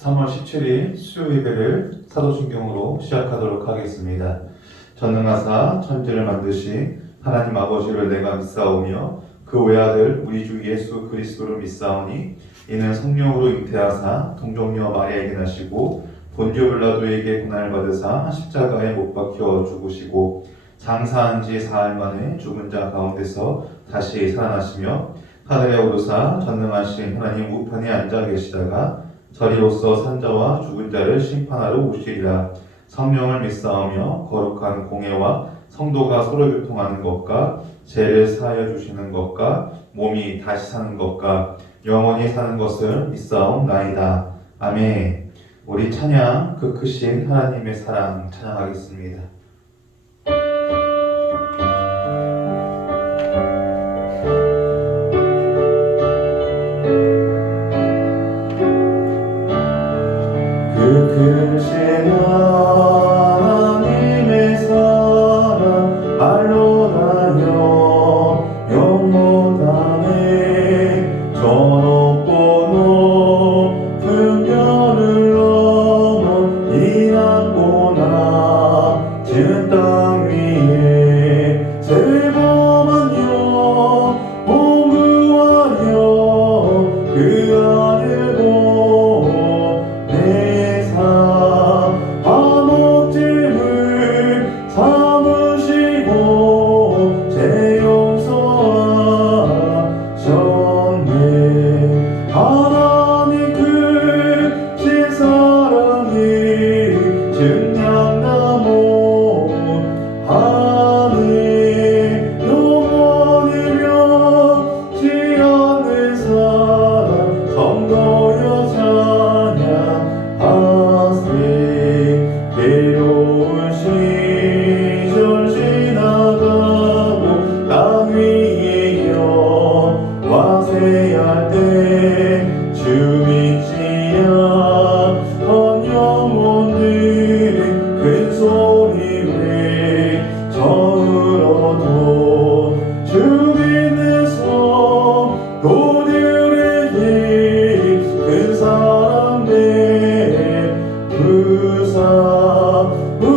3월 17일 수요 예배를 사도신경으로 시작하도록 하겠습니다. 전능하사 천지를 만드신 하나님 아버지를 내가 믿사오며 그 외아들 우리 주 예수 그리스도를 믿사오니 이는 성령으로 잉태하사 동정녀 마리아에게 나시고 본디오 빌라도에게 고난을 받으사 십자가에 못 박혀 죽으시고 장사한 지 사흘 만에 죽은 자 가운데서 다시 살아나시며 하늘에 오르사 전능하신 하나님 우편에 앉아 계시다가 저리로서 산자와 죽은 자를 심판하러 오시리라. 성령을 믿사오며 거룩한 공예와 성도가 서로 교통하는 것과 죄를 사하여 주시는 것과 몸이 다시 사는 것과 영원히 사는 것을 믿사옵나이다. 아멘. 우리 찬양 그 크신 하나님의 사랑 찬양하겠습니다. 그 크신 하나님의 사랑 말로 다녀 영원하네. 저 높고 높은 별을 넘어 이 낮고 낮은 땅 위에 세범한 영혼 구하려 그 아들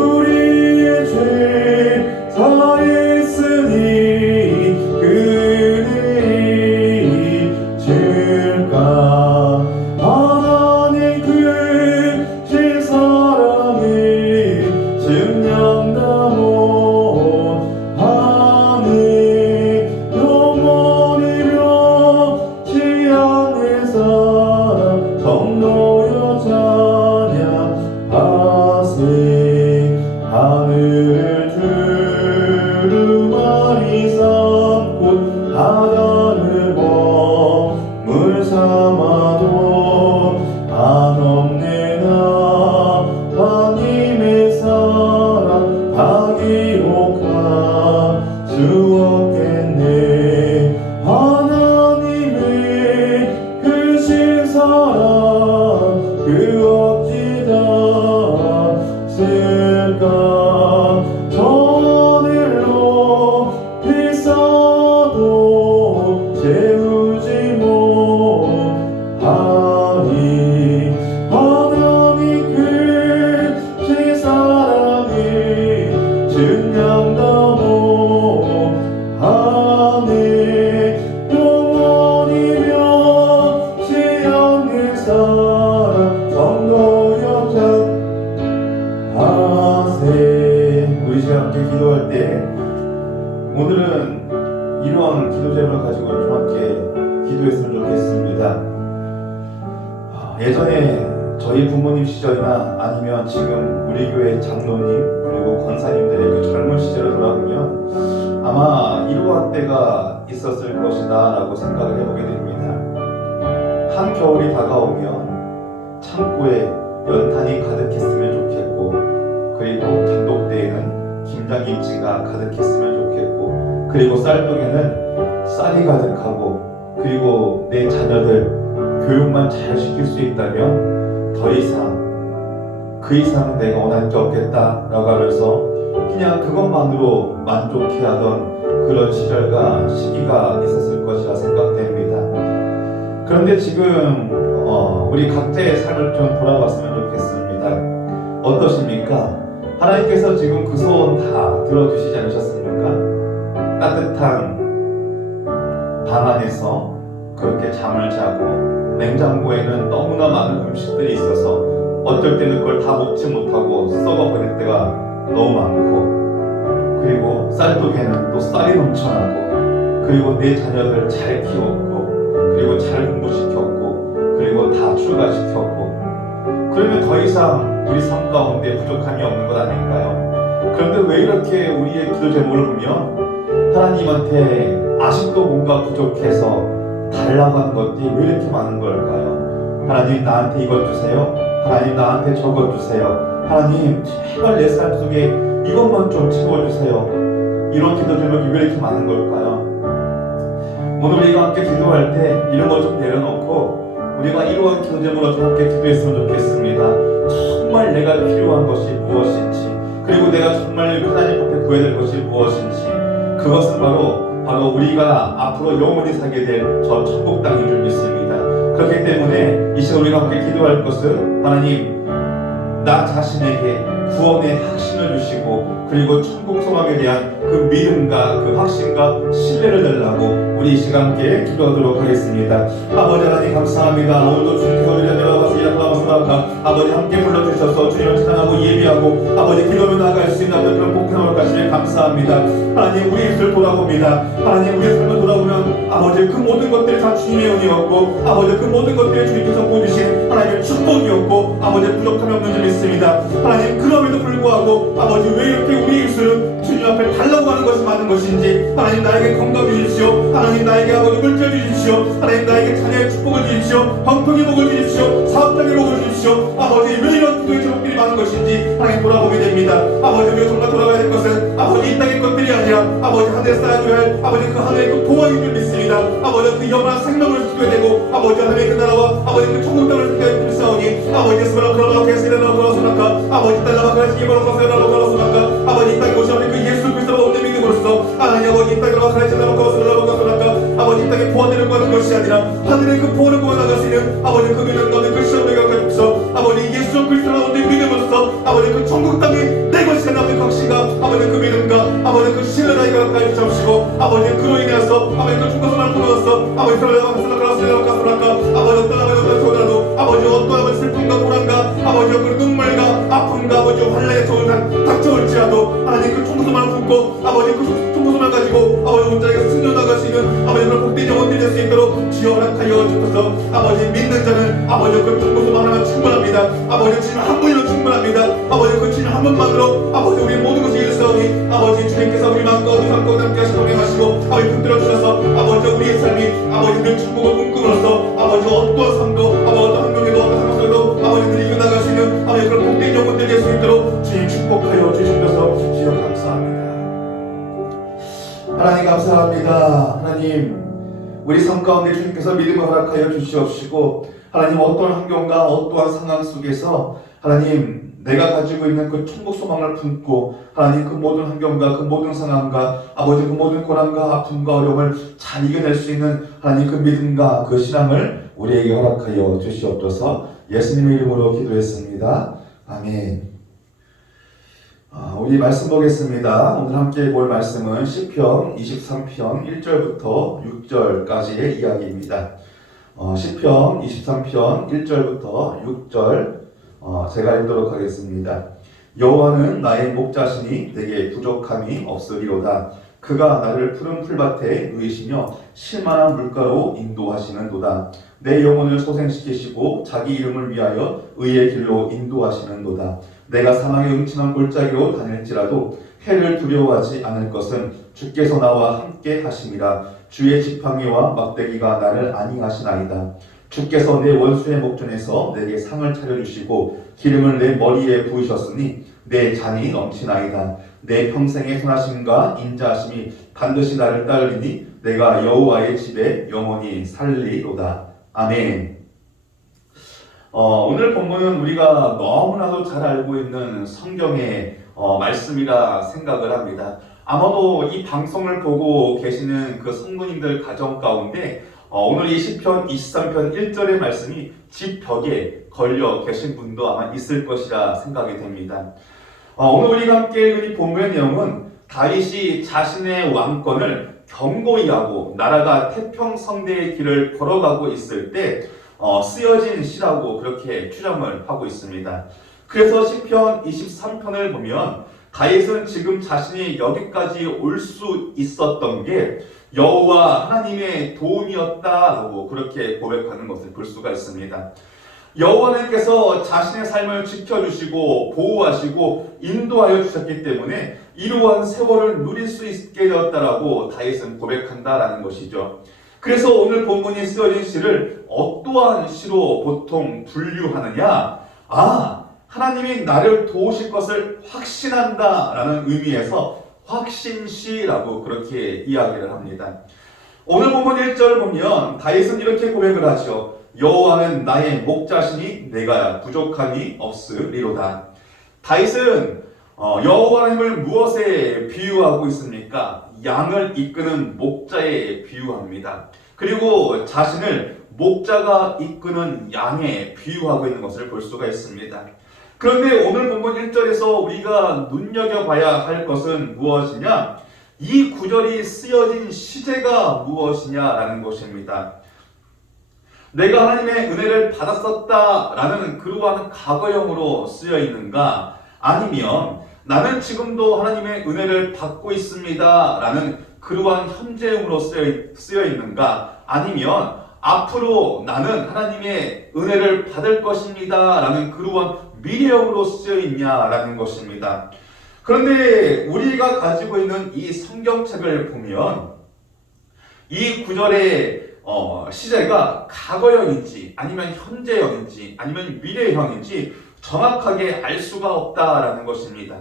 우리의 죄 사했으니 그들이 질까. 하나님 크신 사랑이 증량다 못하네. 영원히 변치 않는 사랑 성도여 찬양하세. 하늘을 두루마리 삼고 바다를 머물 삼아도 한없는 하나님의 사랑 다 기록할 수 없겠네. 하나님의 크신 사랑 그 어찌다 쓸까. 저 하늘로 비싸도 채우지 못하리. 하나님 크신 사랑이 증량다 못하네. 영원히 변치 않는 사랑 성도여 찬양하세. 우리 시간 함께 기도할 때 오늘은 이런 기도 제목을 가지고 좀 함께 기도했으면 좋겠습니다. 예전에 저희 부모님 시절이나 아니면 지금 우리 교회 장로님 그리고 권사님들의 그 젊은 시절을 돌아보면 아마 이러한 때가 있었을 것이다 라고 생각을 해보게 됩니다. 한겨울이 다가오면 창고에 연탄이 가득했으면 좋겠고, 그리고 단독대에는 김장김치가 가득했으면 좋겠고, 그리고 쌀떡에는 쌀이 가득하고, 그리고 내 자녀들 교육만 잘 시킬 수 있다면 더 이상 그 이상 내가 원할 게 없겠다 라고 하면서 그냥 그것만으로 만족해하던 그런 시절과 시기가 있었을 것이라 생각됩니다. 그런데 지금 우리 각자의 삶을 좀 돌아봤으면 좋겠습니다. 어떠십니까? 하나님께서 지금 그 소원 다 들어주시지 않으셨습니까? 따뜻한 방 안에서 그렇게 잠을 자고 냉장고에는 너무나 많은 음식들이 있어서 어떨 때는 그걸 다 먹지 못하고 썩어버릴 때가 너무 많고, 그리고 쌀독에는 또 쌀이 넘쳐나고, 그리고 내 자녀들 잘 키웠고, 그리고 잘 공부시켰고, 그리고 다 출가시켰고, 그러면 더 이상 우리 삶 가운데 부족함이 없는 것 아닌가요? 그런데 왜 이렇게 우리의 기도 제목을 보면 하나님한테 아직도 뭔가 부족해서 달라고 하는 것들이 왜 이렇게 많은 걸까요? 하나님 나한테 이것 주세요. 하나님 나한테 저것 주세요. 하나님 제발 내 삶 속에 이것만 좀 채워주세요. 이런 기도 제목이 왜 이렇게 많은 걸까요? 오늘 우리가 함께 기도할 때 이런 거 좀 내려놓고 우리가 이러한 기도 제목으로 함께 기도했으면 좋겠습니다. 정말 내가 필요한 것이 무엇인지, 그리고 내가 정말 하나님 앞에 구해야 될 것이 무엇인지, 그것은 바로 우리가 앞으로 영원히 살게 될 저 천국 땅인 줄 믿습니다. 그렇기 때문에 이 시간 우리가 함께 기도할 것은 하나님 나 자신에게 구원의 확신을 주시고, 그리고 천국 소망에 대한 그 믿음과 그 확신과 신뢰를 달라고 우리 이 시간 함께 기도하도록 하겠습니다. 아버지 하나님 감사합니다. 오늘도 주님께서 우리를 데려가서 일하다 아버지 함께 불러주셔서 주님을 찬양하고 예비하고 아버지 기도로 나아갈 수 있는 그런 복행을 가시면 감사합니다. 하나님 우리 입술 돌아봅니다. 하나님 우리 삶을 돌아보면 아버지 그 모든 것들이 다 주님의 은혜였고, 아버지 그 모든 것들이 주님께서 보여주신 하나님의 축복이었고, 아버지 부족함이 없는 줄 믿습니다. 하나님 그럼에도 불구하고 아버지 왜 이렇게 우리 입술은 주님 앞에 달라고 하는 것이 많은 것인지, 하나님 나에게 건강 주십시오. 하나님 나에게 아버지 물질 주십시오. 하나님 나에게 자녀의 축복을 주십시오. 방통의 복을 주십시오. 사업장의 복을 주십시오. 아버지 왜 이런 기도의 제목들이 많은 것인지 하나님 돌아보게 됩니다. 아버지 우리가 정말 돌아가야 될 것은 아버지 이 땅의 것들이 아니라 아버지 하늘에 쌓여줘야 할 아버지 그 하늘의 그 보화인 줄 믿습니다. 아버지 그 영원한 생명을 지켜야 되고, 아버지 하나님의 그 나라와 아버지 그 천국 땅을 지켜야 될 줄 믿사오니 아버지 스스로 그러나 계시려고 돌아서나까 아버지 딸라마 가르치기 바라고 세라고 돌아서나까 아버지 이 땅에 오시는 그 예수 그리스도로 온데 믿음으로써 하나님 아버지 이 땅으로 가르치려고 돌아서나까 아버지 이 땅에 보호되는 구하는 것이 아니라 하늘의 그 보호를 구하 나갈 수 있는 아버지 그 믿음 너는 그 시험을 겪어주소. 아버지 예수 그리스도로 온데 믿음으로써 아버지 그 천국 땅이 내 것이라는 아버지 확신과 아버지 그 믿음과 아버지 그 신뢰를 나이가 가까이 주시고, 아버지 그로 인해서 아버지 그 중고소만 풀어서 아버지 그러려고 하소나까 아버지 어떤 아버지 보더라도 아버지 어떤 아버지 슬픔과 불안과 아버지 그 눈물과 아픔과 아버지 환란의 조울단 닥쳐올지라도 하나님 그 중고소만 품고 아버지 그 중고소만 가지고 아버지 혼자에게 승려 나갈 수 있는 아버지 그런 복된 영혼들이 될 수 있도록 주여 허락하여 주셔서 아버지 믿는 자는 아버지 그 중고소만 하면 충분합니다. 아버지 주님 한 분이면 충분합니다. 아버지 그 주님 한 분만으로 아버지 우리 모든 것이 이루사오니 아버지 주님께서 우리 마음과 어디 삶과 함께 하시고 동행하시고 아버지 붙들어 주셔서 아버지 우리의 삶이 아버지 늘 축복을 꿈꾸면서 아버지 어떠한 삶도 아버지 어떤 환경에도 어떤 상황에도 아버지 늘 이겨나갈 수 있는 아버지 그런 복된 영혼들이 될 수 있도록 주님 축복하여 주시옵소서. 주여 감사합니다. 하나님 감사합니다. 하나님 우리 삶 가운데 주님께서 믿음을 허락하여 주시옵시고, 하나님 어떠한 환경과 어떠한 상황 속에서 하나님 내가 가지고 있는 그 천국 소망을 품고 하나님 그 모든 환경과 그 모든 상황과 아버지 그 모든 고난과 아픔과 어려움을 잘 이겨낼 수 있는 하나님 그 믿음과 그 신앙을 우리에게 허락하여 주시옵소서. 예수님의 이름으로 기도했습니다. 아멘. 우리 말씀 보겠습니다. 오늘 함께 볼 말씀은 시편 23편 1절부터 6절까지의 이야기입니다. 시편 23편 1절부터 6절 제가 읽도록 하겠습니다. 여호와는 나의 목자시니 내게 부족함이 없으리로다. 그가 나를 푸른 풀밭에 누이시며 실만한 물가로 인도하시는도다. 내 영혼을 소생시키시고 자기 이름을 위하여 의의 길로 인도하시는도다. 내가 사망의 음침한 골짜기로 다닐지라도 해를 두려워하지 않을 것은 주께서 나와 함께 하심이라. 주의 지팡이와 막대기가 나를 안위하시나이다. 주께서 내 원수의 목전에서 내게 상을 차려주시고 기름을 내 머리에 부으셨으니 내 잔이 넘치나이다. 내 평생의 선하심과 인자하심이 반드시 나를 따르리니 내가 여호와의 집에 영원히 살리로다. 아멘. 오늘 본문은 우리가 너무나도 잘 알고 있는 성경의 말씀이라 생각을 합니다. 아마도 이 방송을 보고 계시는 그 성도님들 가정 가운데 오늘 이 시편 23편 1절의 말씀이 집 벽에 걸려 계신 분도 아마 있을 것이라 생각이 됩니다. 오늘 우리가 함께 읽은 이 본문의 내용은 다윗이 자신의 왕권을 경고히 하고 나라가 태평성대의 길을 걸어가고 있을 때 쓰여진 시라고 그렇게 추정을 하고 있습니다. 그래서 시편 23편을 보면 다윗은 지금 자신이 여기까지 올 수 있었던 게 여호와 하나님의 도움이었다라고 그렇게 고백하는 것을 볼 수가 있습니다. 여호와 하나님께서 자신의 삶을 지켜주시고 보호하시고 인도하여 주셨기 때문에 이러한 세월을 누릴 수 있게 되었다라고 다윗은 고백한다라는 것이죠. 그래서 오늘 본문이 쓰여진 시를 어떠한 시로 보통 분류하느냐? 하나님이 나를 도우실 것을 확신한다라는 의미에서 확신시라고 그렇게 이야기를 합니다. 오늘 본문 1절 보면 다윗은 이렇게 고백을 하죠. 여호와는 나의 목자시니 내가 부족함이 없으리로다. 다윗은 여호와 하나님을 무엇에 비유하고 있습니까? 양을 이끄는 목자에 비유합니다. 그리고 자신을 목자가 이끄는 양에 비유하고 있는 것을 볼 수가 있습니다. 그런데 오늘 본문 1절에서 우리가 눈여겨봐야 할 것은 무엇이냐? 이 구절이 쓰여진 시제가 무엇이냐라는 것입니다. 내가 하나님의 은혜를 받았었다라는 그러한 과거형으로 쓰여 있는가? 아니면 나는 지금도 하나님의 은혜를 받고 있습니다라는 그러한 현재형으로 쓰여 있는가? 아니면 앞으로 나는 하나님의 은혜를 받을 것입니다라는 그러한 미래형으로 쓰여 있냐라는 것입니다. 그런데 우리가 가지고 있는 이 성경책을 보면 이 구절의 시제가 과거형인지 아니면 현재형인지 아니면 미래형인지 정확하게 알 수가 없다라는 것입니다.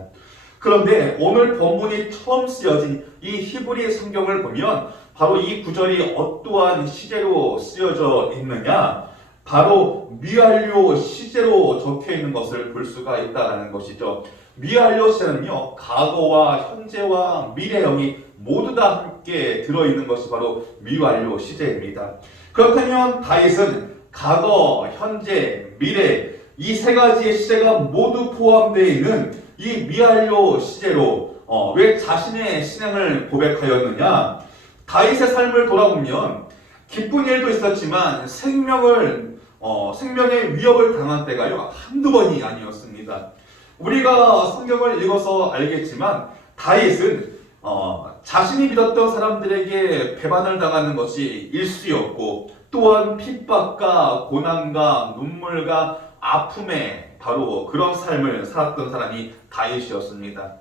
그런데 오늘 본문이 처음 쓰여진 이 히브리 성경을 보면 바로 이 구절이 어떠한 시제로 쓰여져 있느냐? 바로 미완료 시제로 적혀 있는 것을 볼 수가 있다는 것이죠. 미완료 시제는요, 과거와 현재와 미래형이 모두 다 함께 들어있는 것이 바로 미완료 시제입니다. 그렇다면 다윗은 과거, 현재, 미래 이 세 가지의 시제가 모두 포함되어 있는 이 미완료 시제로 왜 자신의 신앙을 고백하였느냐? 다윗의 삶을 돌아보면 기쁜 일도 있었지만 생명의 위협을 당한 때가요 한두 번이 아니었습니다. 우리가 성경을 읽어서 알겠지만 다윗은 자신이 믿었던 사람들에게 배반을 당하는 것이 일쑤였고 또한 핍박과 고난과 눈물과 아픔에 바로 그런 삶을 살았던 사람이 다윗이었습니다.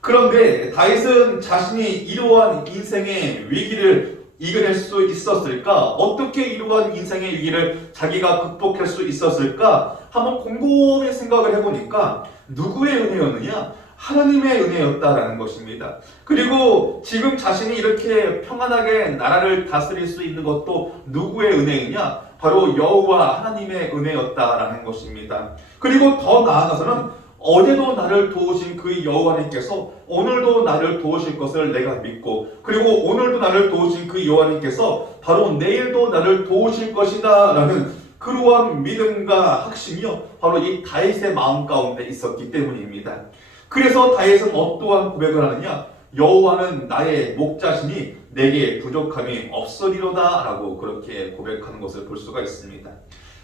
그런데 다윗은 자신이 이러한 인생의 위기를 이겨낼 수 있었을까? 어떻게 이러한 인생의 위기를 자기가 극복할 수 있었을까? 한번 곰곰이 생각을 해보니까 누구의 은혜였느냐? 하나님의 은혜였다라는 것입니다. 그리고 지금 자신이 이렇게 평안하게 나라를 다스릴 수 있는 것도 누구의 은혜이냐? 바로 여호와 하나님의 은혜였다라는 것입니다. 그리고 더 나아가서는 어제도 나를 도우신 그 여호와 하나님께서 오늘도 나를 도우실 것을 내가 믿고 그리고 오늘도 나를 도우신 그 여호와 하나님께서 바로 내일도 나를 도우실 것이다 라는 그러한 믿음과 확신이요 바로 이 다윗의 마음 가운데 있었기 때문입니다. 그래서 다윗은 어떠한 고백을 하느냐? 여호와는 나의 목자시니 내게 부족함이 없으리로다 라고 그렇게 고백하는 것을 볼 수가 있습니다.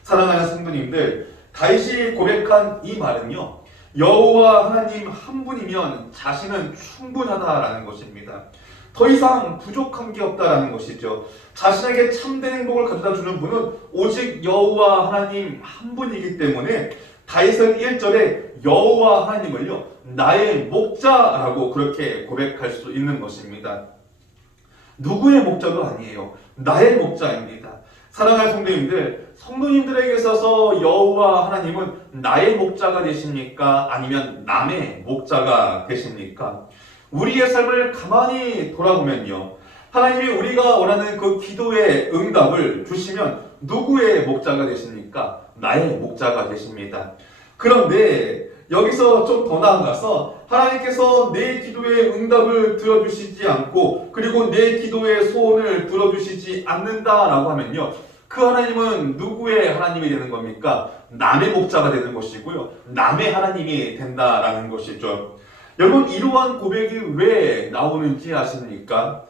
사랑하는 성도님들, 다윗이 고백한 이 말은요 여호와 하나님 한 분이면 자신은 충분하다라는 것입니다. 더 이상 부족한 게 없다라는 것이죠. 자신에게 참된 행복을 가져다 주는 분은 오직 여호와 하나님 한 분이기 때문에 다윗은 1절에 여호와 하나님을요 나의 목자라고 그렇게 고백할 수 있는 것입니다. 누구의 목자도 아니에요. 나의 목자입니다. 사랑하는 성도님들, 성도님들에게 있어서 여호와 하나님은 나의 목자가 되십니까? 아니면 남의 목자가 되십니까? 우리의 삶을 가만히 돌아보면요, 하나님이 우리가 원하는 그 기도의 응답을 주시면 누구의 목자가 되십니까? 나의 목자가 되십니다. 그런데 여기서 좀 더 나아가서 하나님께서 내 기도의 응답을 들어주시지 않고 그리고 내 기도의 소원을 들어주시지 않는다라고 하면요, 그 하나님은 누구의 하나님이 되는 겁니까? 남의 목자가 되는 것이고요, 남의 하나님이 된다라는 것이죠. 여러분, 이러한 고백이 왜 나오는지 아십니까?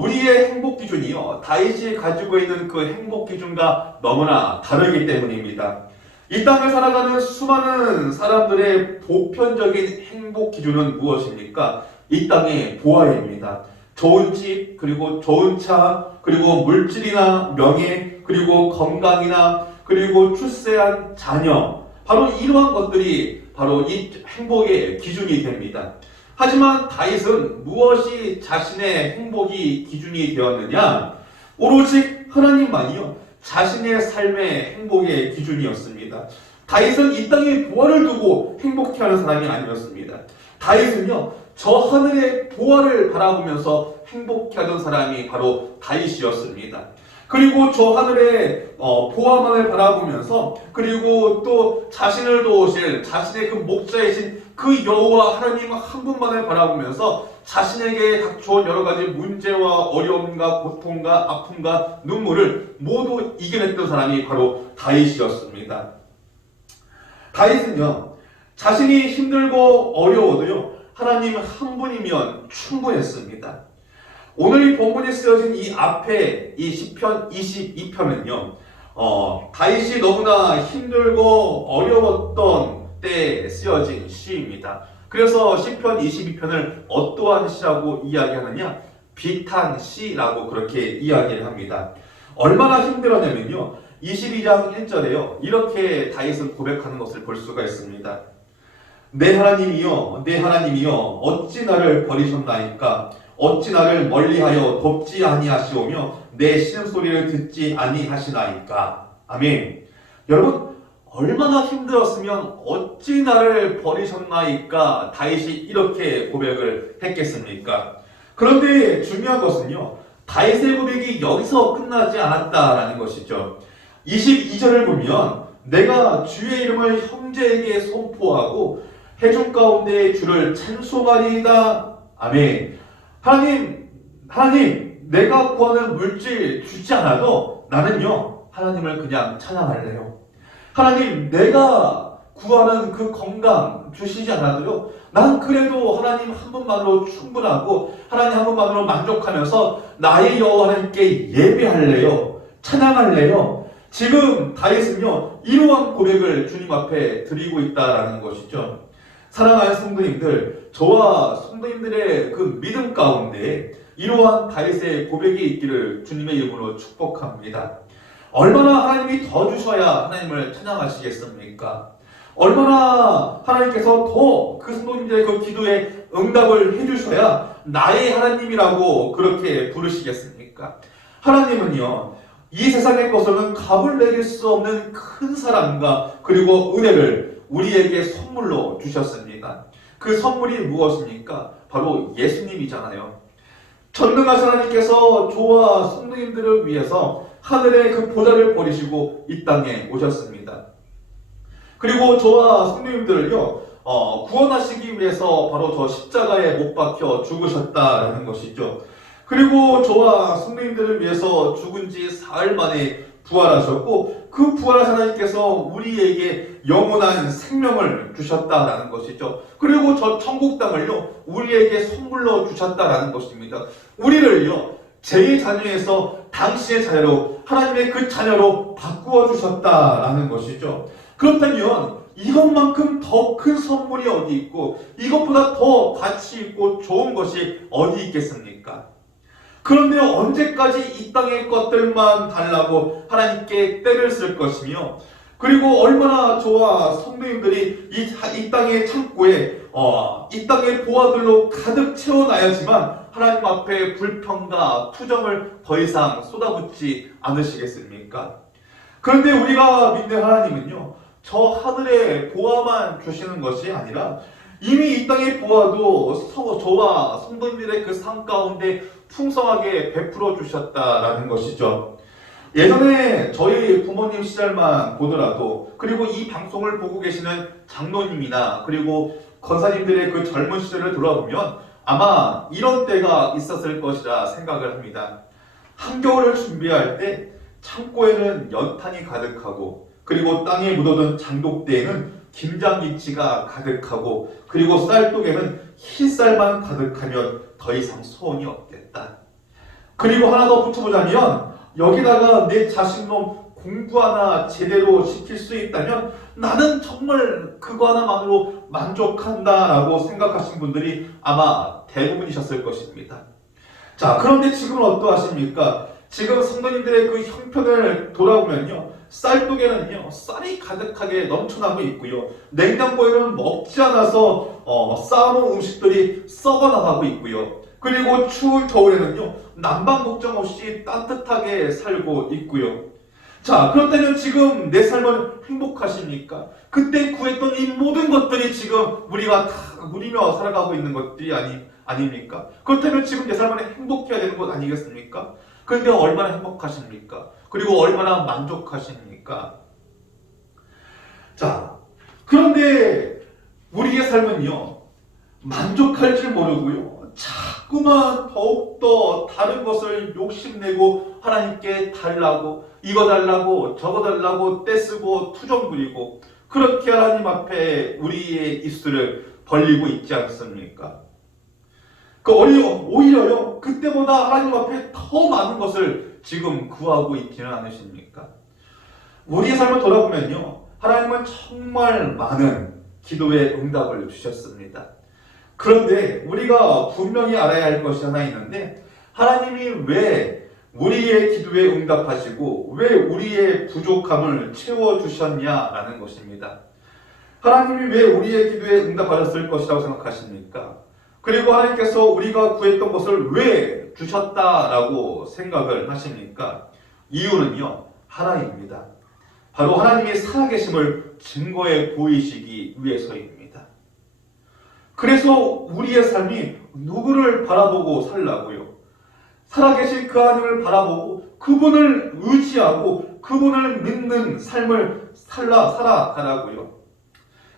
우리의 행복 기준이요, 다윗이 가지고 있는 그 행복 기준과 너무나 다르기 때문입니다. 이 땅을 살아가는 수많은 사람들의 보편적인 행복 기준은 무엇입니까? 이 땅의 보아입니다. 좋은 집, 그리고 좋은 차, 그리고 물질이나 명예, 그리고 건강이나, 그리고 출세한 자녀, 바로 이러한 것들이 바로 이 행복의 기준이 됩니다. 하지만 다윗은 무엇이 자신의 행복이 기준이 되었느냐? 오로지 하나님만이요, 자신의 삶의 행복의 기준이었습니다. 다윗은 이 땅에 보화를 두고 행복해하는 사람이 아니었습니다. 다윗은요, 저 하늘의 보화를 바라보면서 행복해하던 사람이 바로 다윗이었습니다. 그리고 저 하늘의 보화만을 바라보면서, 그리고 또 자신을 도우실 자신의 그 목자이신 그 여호와 하나님 한 분만을 바라보면서 자신에게 닥쳐온 여러 가지 문제와 어려움과 고통과 아픔과 눈물을 모두 이겨냈던 사람이 바로 다윗이었습니다. 다윗은요, 자신이 힘들고 어려워도요, 하나님 한 분이면 충분했습니다. 오늘 이 본문에 쓰여진 이 앞에 이 시편 22편은요, 다윗이 너무나 힘들고 어려웠던 때에 쓰여진 시입니다. 그래서 시편 22편을 어떠한 시라고 이야기하느냐? 비탄 시라고 그렇게 이야기를 합니다. 얼마나 힘들었냐면요, 22장 1절에요, 이렇게 다윗은 고백하는 것을 볼 수가 있습니다. 내 하나님이여, 내 하나님이여, 어찌 나를 버리셨나이까? 어찌 나를 멀리하여 돕지 아니하시오며 내 신음소리를 듣지 아니하시나이까? 아멘. 여러분, 얼마나 힘들었으면 어찌 나를 버리셨나이까 다윗이 이렇게 고백을 했겠습니까? 그런데 중요한 것은요, 다윗의 고백이 여기서 끝나지 않았다라는 것이죠. 22절을 보면 내가 주의 이름을 형제에게 선포하고 회중 가운데 주를 찬송하리이다. 아멘. 하나님, 내가 구하는 물질 주지 않아도 나는요, 하나님을 그냥 찬양할래요. 하나님, 내가 구하는 그 건강 주시지 않아도요, 난 그래도 하나님 한 분만으로 충분하고 하나님 한 분만으로 만족하면서 나의 여호와 하나님께 예배할래요. 찬양할래요. 지금 다윗은요, 이러한 고백을 주님 앞에 드리고 있다라는 것이죠. 사랑하는 성도님들, 저와 성도님들의 그 믿음 가운데 이러한 다윗의 고백이 있기를 주님의 이름으로 축복합니다. 얼마나 하나님이 더 주셔야 하나님을 찬양하시겠습니까? 얼마나 하나님께서 더 그 성도님들의 그 기도에 응답을 해주셔야 나의 하나님이라고 그렇게 부르시겠습니까? 하나님은요, 이 세상의 것으로는 값을 내릴 수 없는 큰 사랑과 그리고 은혜를 우리에게 선물로 주셨습니다. 그 선물이 무엇입니까? 바로 예수님이잖아요. 전능하신 하나님께서 저와 성도님들을 위해서 하늘의 그 보좌를 버리시고 이 땅에 오셨습니다. 그리고 저와 성도님들을요, 구원하시기 위해서 바로 저 십자가에 못 박혀 죽으셨다라는 것이죠. 그리고 저와 성도님들을 위해서 죽은 지 사흘 만에 부활하셨고, 그 부활하신 하나님께서 우리에게 영원한 생명을 주셨다라는 것이죠. 그리고 저 천국 땅을요, 우리에게 선물로 주셨다라는 것입니다. 우리를요, 제 자녀에서 당신의 자녀로, 하나님의 그 자녀로 바꾸어 주셨다라는 것이죠. 그렇다면 이것만큼 더 큰 선물이 어디 있고 이것보다 더 가치 있고 좋은 것이 어디 있겠습니까? 그런데 언제까지 이 땅의 것들만 달라고 하나님께 때를 쓸 것이며, 그리고 얼마나 저와 성도님들이 이 땅의 창고에 이 땅의 보화들로 가득 채워놔야지만 하나님 앞에 불평과 투정을 더 이상 쏟아붓지 않으시겠습니까? 그런데 우리가 믿는 하나님은요, 저 하늘의 보화만 주시는 것이 아니라 이미 이 땅의 보화도 저와 성도님들의 그 삶 가운데 풍성하게 베풀어 주셨다라는 것이죠. 예전에 저희 부모님 시절만 보더라도, 그리고 이 방송을 보고 계시는 장로님이나 그리고 권사님들의 그 젊은 시절을 돌아보면 아마 이런 때가 있었을 것이라 생각을 합니다. 한겨울을 준비할 때 창고에는 연탄이 가득하고, 그리고 땅에 묻어둔 장독대에는 김장김치가 가득하고, 그리고 쌀독에는 흰쌀만 가득하면 더 이상 소원이 없겠다. 그리고 하나 더 붙여보자면, 여기다가 내 자식놈 공부 하나 제대로 시킬 수 있다면 나는 정말 그거 하나만으로 만족한다라고 생각하신 분들이 아마 대부분이셨을 것입니다. 자, 그런데 지금은 어떠하십니까? 지금 성도님들의 그 형편을 돌아보면요, 쌀독에는요 쌀이 가득하게 넘쳐나고 있고요, 냉장고에는 먹지 않아서 쌓아놓은 음식들이 썩어나가고 있고요, 그리고 추울 겨울에는요 난방 걱정 없이 따뜻하게 살고 있고요. 자, 그렇다면 지금 내 삶은 행복하십니까? 그때 구했던 이 모든 것들이 지금 우리가 다 누리며 살아가고 있는 것들이 아닙니까? 그렇다면 지금 내 삶은 행복해야 되는 것 아니겠습니까? 그런데 얼마나 행복하십니까? 그리고 얼마나 만족하십니까? 자, 그런데 우리의 삶은요, 만족할 줄 모르고요, 자꾸만 더욱더 다른 것을 욕심내고 하나님께 달라고, 이거 달라고 저거 달라고 떼쓰고 투정 부리고, 그렇게 하나님 앞에 우리의 입술을 벌리고 있지 않습니까? 오히려요, 그때보다 하나님 앞에 더 많은 것을 지금 구하고 있지는 않으십니까? 우리의 삶을 돌아보면요, 하나님은 정말 많은 기도의 응답을 주셨습니다. 그런데 우리가 분명히 알아야 할 것이 하나 있는데, 하나님이 왜 우리의 기도에 응답하시고 왜 우리의 부족함을 채워주셨냐라는 것입니다. 하나님이 왜 우리의 기도에 응답하셨을 것이라고 생각하십니까? 그리고 하나님께서 우리가 구했던 것을 왜 주셨다라고 생각을 하십니까? 이유는요, 하나입니다. 바로 하나님이 살아계심을 증거해 보이시기 위해서입니다. 그래서 우리의 삶이 누구를 바라보고 살라고요? 살아계신 그 하나님을 바라보고 그분을 의지하고 그분을 믿는 삶을 살아가라고요.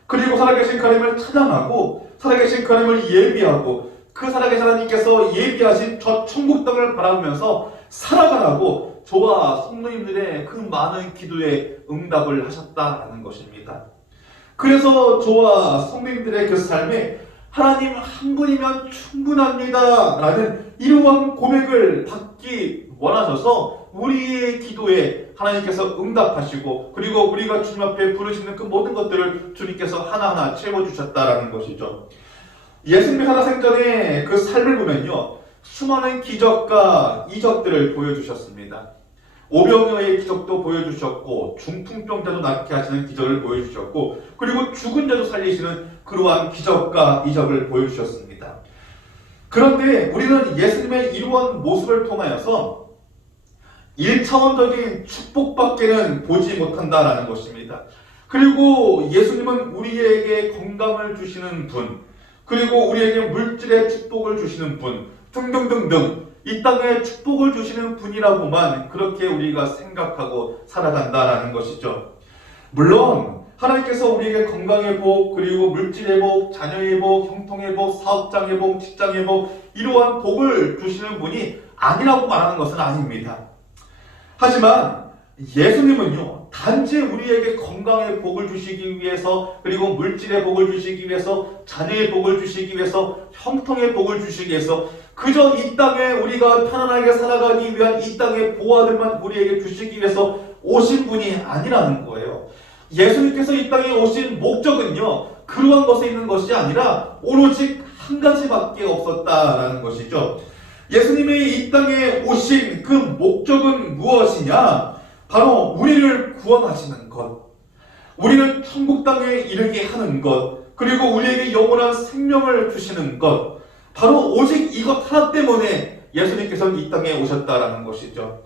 그리고 살아계신 그 하나님을 찬양하고 살아계신 그 하나님을 예비하고 그 살아계신 하나님께서 예비하신 저 천국 땅을 바라보면서 살아가라고 저와 성도님들의 그 많은 기도에 응답을 하셨다는 것입니다. 그래서 저와 성도님들의 그 삶에 하나님 한 분이면 충분합니다 라는 이러한 고백을 받기 원하셔서 우리의 기도에 하나님께서 응답하시고, 그리고 우리가 주님 앞에 부르시는 그 모든 것들을 주님께서 하나하나 채워주셨다라는 것이죠. 예수님의 살아생전의 그 삶을 보면요, 수많은 기적과 이적들을 보여주셨습니다. 오병이어의 기적도 보여주셨고, 중풍병자도 낫게 하시는 기적을 보여주셨고, 그리고 죽은 자도 살리시는 그러한 기적과 이적을 보여주셨습니다. 그런데 우리는 예수님의 이러한 모습을 통하여서 1차원적인 축복밖에는 보지 못한다라는 것입니다. 그리고 예수님은 우리에게 건강을 주시는 분, 그리고 우리에게 물질의 축복을 주시는 분, 등등등등 이 땅에 축복을 주시는 분이라고만 그렇게 우리가 생각하고 살아간다라는 것이죠. 물론 하나님께서 우리에게 건강의 복, 그리고 물질의 복, 자녀의 복, 형통의 복, 사업장의 복, 직장의 복, 이러한 복을 주시는 분이 아니라고 말하는 것은 아닙니다. 하지만 예수님은요, 단지 우리에게 건강의 복을 주시기 위해서, 그리고 물질의 복을 주시기 위해서, 자녀의 복을 주시기 위해서, 형통의 복을 주시기 위해서, 그저 이 땅에 우리가 편안하게 살아가기 위한 이 땅의 보화들만 우리에게 주시기 위해서 오신 분이 아니라는 거예요. 예수님께서 이 땅에 오신 목적은요, 그러한 것에 있는 것이 아니라 오로지 한 가지밖에 없었다라는 것이죠. 예수님이 이 땅에 오신 그 목적은 무엇이냐? 바로 우리를 구원하시는 것, 우리를 천국 땅에 이르게 하는 것, 그리고 우리에게 영원한 생명을 주시는 것, 바로 오직 이것 하나 때문에 예수님께서는 이 땅에 오셨다라는 것이죠.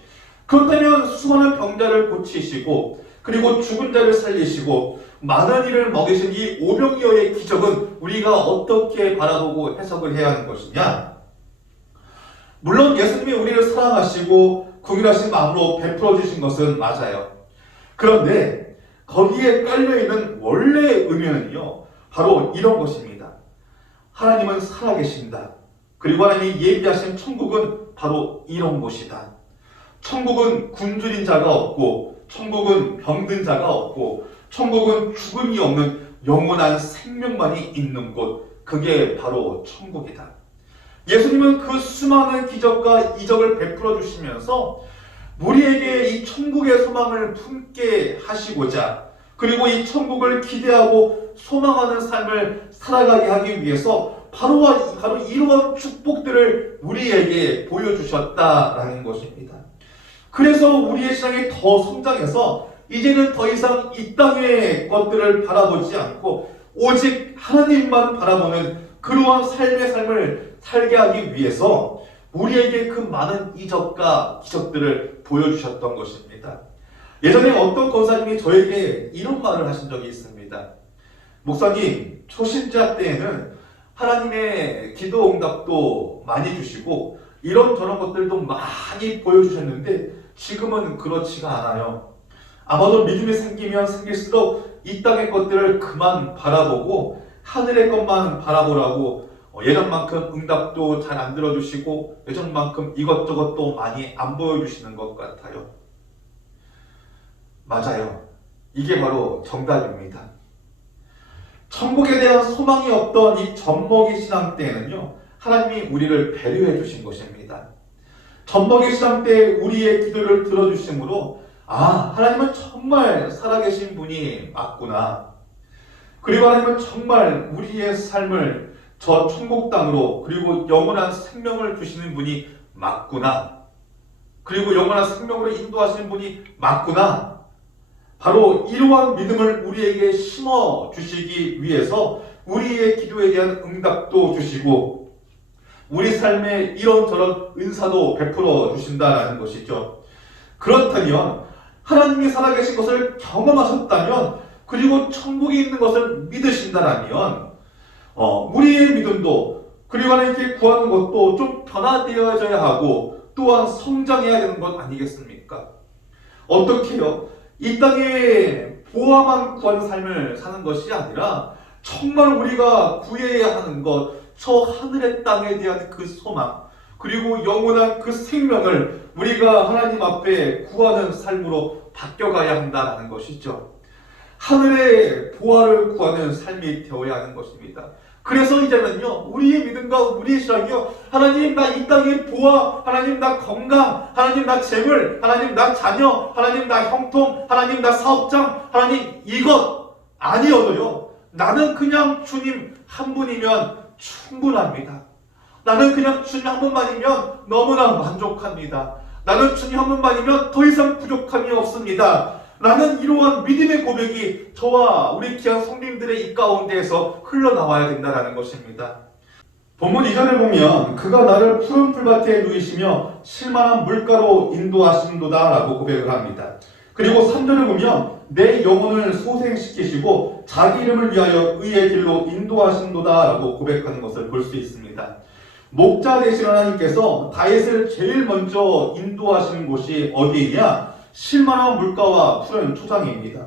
그렇다면 수많은 병자를 고치시고, 그리고 죽은 자를 살리시고 많은 이를 먹이신 이 오병이어의 기적은 우리가 어떻게 바라보고 해석을 해야 하는 것이냐? 물론 예수님이 우리를 사랑하시고 궁일하신 마음으로 베풀어 주신 것은 맞아요. 그런데 거기에 깔려있는 원래 의미는요, 바로 이런 것입니다. 하나님은 살아계신다. 그리고 하나님이 예비하신 천국은 바로 이런 곳이다. 천국은 굶주린 자가 없고, 천국은 병든 자가 없고, 천국은 죽음이 없는 영원한 생명만이 있는 곳, 그게 바로 천국이다. 예수님은 그 수많은 기적과 이적을 베풀어 주시면서 우리에게 이 천국의 소망을 품게 하시고자, 그리고 이 천국을 기대하고 소망하는 삶을 살아가게 하기 위해서 바로 이러한 축복들을 우리에게 보여주셨다라는 것입니다. 그래서 우리의 신앙이 더 성장해서 이제는 더 이상 이 땅의 것들을 바라보지 않고 오직 하나님만 바라보는 그러한 삶의 삶을 살게 하기 위해서 우리에게 그 많은 이적과 기적들을 보여주셨던 것입니다. 예전에 어떤 권사님이 저에게 이런 말을 하신 적이 있습니다. 목사님, 초신자 때에는 하나님의 기도 응답도 많이 주시고 이런저런 것들도 많이 보여주셨는데 지금은 그렇지가 않아요. 아마도 믿음이 생기면 생길수록 이 땅의 것들을 그만 바라보고 하늘의 것만 바라보라고 예전만큼 응답도 잘 안 들어주시고 예전만큼 이것저것 도 많이 안 보여주시는 것 같아요. 맞아요. 이게 바로 정답입니다. 천국에 대한 소망이 없던 이 젖먹이 신앙 때에는요, 하나님이 우리를 배려해 주신 것입니다. 젖먹이 신앙 때 우리의 기도를 들어주심으로 하나님은 정말 살아계신 분이 맞구나. 그리고 하나님은 정말 우리의 삶을 저 천국 땅으로 그리고 영원한 생명을 주시는 분이 맞구나. 그리고 영원한 생명으로 인도하시는 분이 맞구나. 바로 이러한 믿음을 우리에게 심어 주시기 위해서 우리의 기도에 대한 응답도 주시고 우리 삶에 이런저런 은사도 베풀어 주신다는 것이죠. 그렇다면 하나님이 살아계신 것을 경험하셨다면 그리고 천국에 있는 것을 믿으신다면 우리의 믿음도 그리고 하나님께 구하는 것도 좀 변화되어져야 하고 또한 성장해야 되는 것 아니겠습니까? 어떻게요? 이 땅에 보아만 구하는 삶을 사는 것이 아니라 정말 우리가 구해야 하는 것, 저 하늘의 땅에 대한 그 소망, 그리고 영원한 그 생명을 우리가 하나님 앞에 구하는 삶으로 바뀌어가야 한다는 것이죠. 하늘의 보화를 구하는 삶이 되어야 하는 것입니다. 그래서 이제는요, 우리의 믿음과 우리의 신앙이요, 하나님 나 이 땅의 보화, 하나님 나 건강, 하나님 나 재물, 하나님 나 자녀, 하나님 나 형통, 하나님 나 사업장, 하나님 이것 아니어도요, 나는 그냥 주님 한 분이면 충분합니다. 나는 그냥 주님 한 분만이면 너무나 만족합니다. 나는 주님 한 분만이면 더 이상 부족함이 없습니다. 라는 이러한 믿음의 고백이 저와 우리 귀한 성도님들의 입 가운데에서 흘러나와야 된다는 것입니다. 본문 2절을 보면 그가 나를 푸른 풀밭에 누이시며 실만한 물가로 인도하신도다 라고 고백을 합니다. 그리고 3절을 보면 내 영혼을 소생시키시고 자기 이름을 위하여 의의 길로 인도하신도다 라고 고백하는 것을 볼 수 있습니다. 목자 되신 하나님께서 다윗을 제일 먼저 인도하시는 곳이 어디이냐? 실만한 물가와 푸른 초장입니다.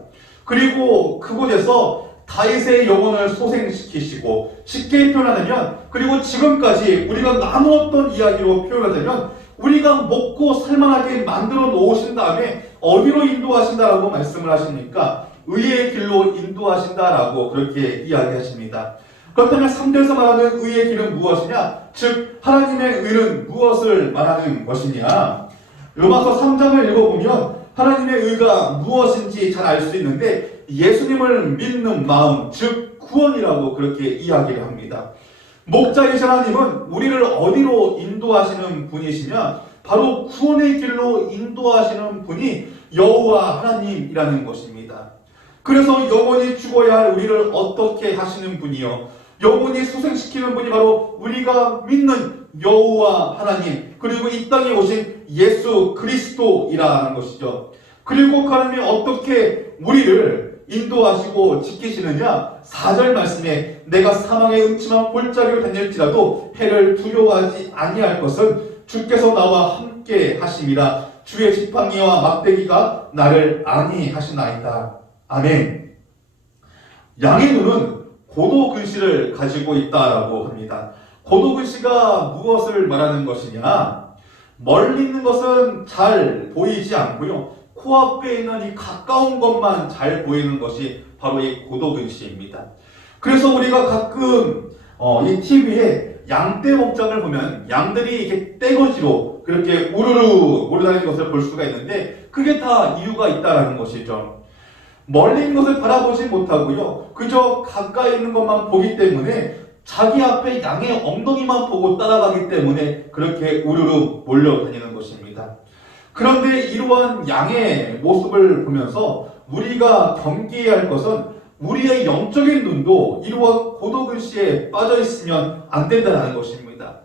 그리고 그곳에서 다윗의 영혼을 소생시키시고 쉽게 표현하자면 그리고 지금까지 우리가 나누었던 이야기로 표현하자면 우리가 먹고 살만하게 만들어 놓으신 다음에 어디로 인도하신다라고 말씀을 하십니까? 의의 길로 인도하신다라고 그렇게 이야기하십니다. 그렇다면 3절에서 말하는 의의 길은 무엇이냐? 즉 하나님의 의는 무엇을 말하는 것이냐? 로마서 3장을 읽어보면 하나님의 의가 무엇인지 잘 알 수 있는데 예수님을 믿는 마음, 즉 구원이라고 그렇게 이야기를 합니다. 목자이신 하나님은 우리를 어디로 인도하시는 분이시냐? 바로 구원의 길로 인도하시는 분이 여호와 하나님이라는 것입니다. 그래서 영원히 죽어야 할 우리를 어떻게 하시는 분이요? 영원히 소생시키는 분이 바로 우리가 믿는 여호와 하나님, 그리고 이 땅에 오신 예수 그리스도이라는 것이죠. 그리고 하나님이 어떻게 우리를 인도하시고 지키시느냐? 4절 말씀에 내가 사망의 음침한 골짜기로 다닐지라도 해를 두려워하지 아니할 것은 주께서 나와 함께 하심이라. 주의 지팡이와 막대기가 나를 안위하시나이다. 아멘. 양의 눈은 고도근시를 가지고 있다라고 합니다. 고도근시가 무엇을 말하는 것이냐? 멀리 있는 것은 잘 보이지 않고요. 코앞에 있는 이 가까운 것만 잘 보이는 것이 바로 이 고도근시입니다. 그래서 우리가 가끔 이 TV에 양떼 목장을 보면 양들이 이렇게 떼거지로 그렇게 우르르 몰려다니는 것을 볼 수가 있는데 그게 다 이유가 있다는 것이죠. 멀리 있는 것을 바라보지 못하고요. 그저 가까이 있는 것만 보기 때문에 자기 앞에 양의 엉덩이만 보고 따라가기 때문에 그렇게 우르르 몰려다니는 것입니다. 그런데 이러한 양의 모습을 보면서 우리가 경계해야 할 것은 우리의 영적인 눈도 이러한 고도근시에 빠져 있으면 안 된다는 것입니다.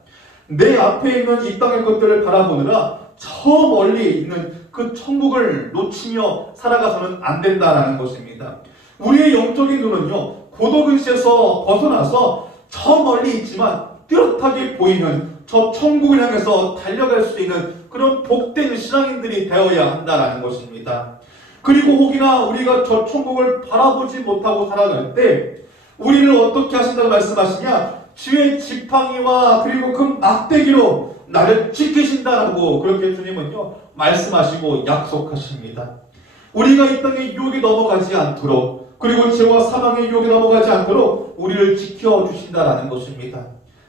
내 앞에 있는 이 땅의 것들을 바라보느라 저 멀리 있는 그 천국을 놓치며 살아가서는 안 된다는 것입니다. 우리의 영적인 눈은요, 고도근시에서 벗어나서 저 멀리 있지만 뚜렷하게 보이는 저 천국을 향해서 달려갈 수 있는 그런 복된 신앙인들이 되어야 한다는 것입니다. 그리고 혹이나 우리가 저 천국을 바라보지 못하고 살아갈 때 우리를 어떻게 하신다고 말씀하시냐? 주의 지팡이와 그리고 그 막대기로 나를 지키신다라고 그렇게 주님은요 말씀하시고 약속하십니다. 우리가 이 땅의 유혹에 넘어가지 않도록 그리고 죄와 사망의 유혹에 넘어가지 않도록 우리를 지켜주신다라는 것입니다.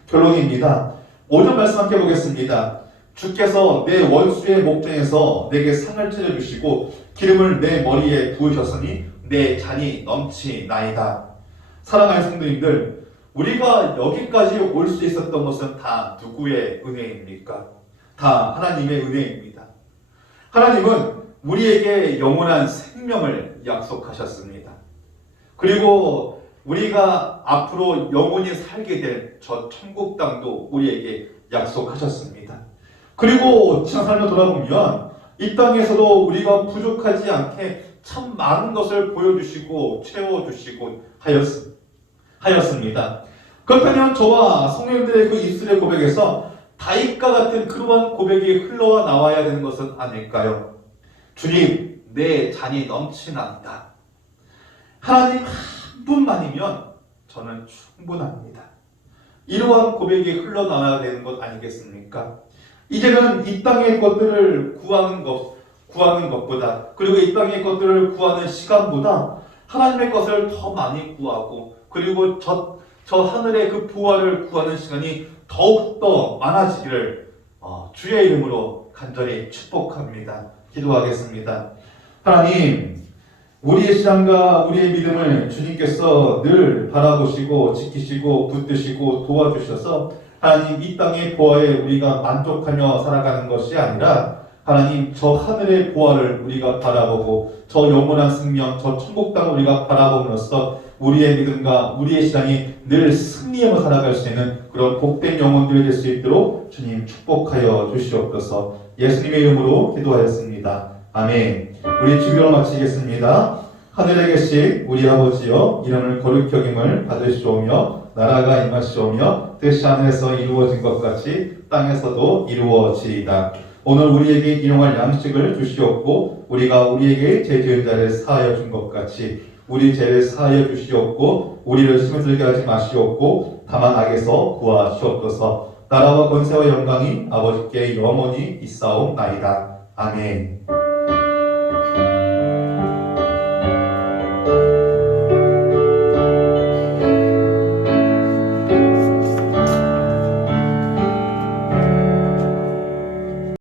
결론입니다. 5절 말씀 함께 보겠습니다. 주께서 내 원수의 목전에서 내게 상을 차려주시고 기름을 내 머리에 부으셨으니 내 잔이 넘치나이다. 사랑하는 성도님들, 우리가 여기까지 올 수 있었던 것은 다 누구의 은혜입니까? 다 하나님의 은혜입니다. 하나님은 우리에게 영원한 생명을 약속하셨습니다. 그리고 우리가 앞으로 영원히 살게 될 저 천국 땅도 우리에게 약속하셨습니다. 그리고 지난 삶을 돌아보면 이 땅에서도 우리가 부족하지 않게 참 많은 것을 보여주시고 채워주시고 하였습니다. 그렇다면 저와 성도님들의 그 입술의 고백에서 다윗과 같은 그러한 고백이 흘러와 나와야 되는 것은 아닐까요? 주님, 내 잔이 넘치나이다. 하나님 한 분만이면 저는 충분합니다. 이러한 고백이 흘러나와야 되는 것 아니겠습니까? 이제는 이 땅의 것들을 구하는 것보다 그리고 이 땅의 것들을 구하는 시간보다 하나님의 것을 더 많이 구하고 그리고 저 하늘의 그 부활을 구하는 시간이 더욱더 많아지기를 주의 이름으로 간절히 축복합니다. 기도하겠습니다. 하나님, 우리의 신앙과 우리의 믿음을 주님께서 늘 바라보시고 지키시고 붙드시고 도와주셔서 하나님 이 땅의 보화에 우리가 만족하며 살아가는 것이 아니라 하나님 저 하늘의 보화를 우리가 바라보고 저 영원한 생명 저 천국 땅을 우리가 바라보면서 우리의 믿음과 우리의 신앙이 늘 승리하며 살아갈 수 있는 그런 복된 영혼들이 될 수 있도록 주님 축복하여 주시옵소서. 예수님의 이름으로 기도하였습니다. 아멘. 우리 주기로 마치겠습니다. 하늘에 계신 우리 아버지여, 이름을 거룩히 여김을 받으시오며 나라가 임하시오며 뜻이 하늘에서 이루어진 것 같이 땅에서도 이루어지이다. 오늘 우리에게 일용할 양식을 주시옵고 우리가 우리에게 죄 지은 자를 사하여 준 것 같이 우리 죄를 사하여 주시옵고 우리를 시험에 들게 하지 마시옵고 다만 악에서 구하시옵소서. 나라와 권세와 영광이 아버지께 영원히 있사옵나이다. 아멘.